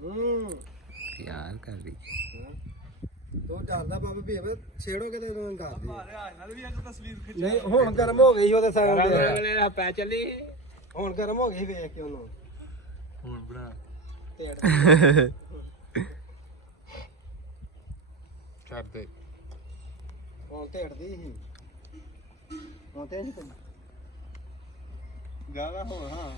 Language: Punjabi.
ਪਿਆਰ ਕਰ ਰਹੀ ਤੂੰ ਚੱਲਦਾ ਬਾਬਾ ਵੀ ਛੇੜੋ ਕਿਤੇ ਤੂੰ ਗਾ ਦੇ ਨਾਲ ਵੀ ਇੱਕ ਤਸਵੀਰ ਖਿੱਚ ਨਹੀਂ ਹੁਣ ਗਰਮ ਹੋ ਗਈ ਉਹਦੇ ਸਾਈਡ ਤੇ ਵਾਲੇ ਪੈ ਚੱਲੀ ਹੁਣ ਗਰਮ ਹੋ ਗਈ ਵੇਖ ਕੇ ਉਹਨੂੰ ਹੁਣ ਬਣਾ ਢੇੜ ਛੱਡ ਦੇ ਹੁਣ ਢੇੜਦੀ ਸੀ ਹੁਣ ਤੇ ਨਹੀਂ ਗਾਣਾ ਹੁਣ ਹਾਂ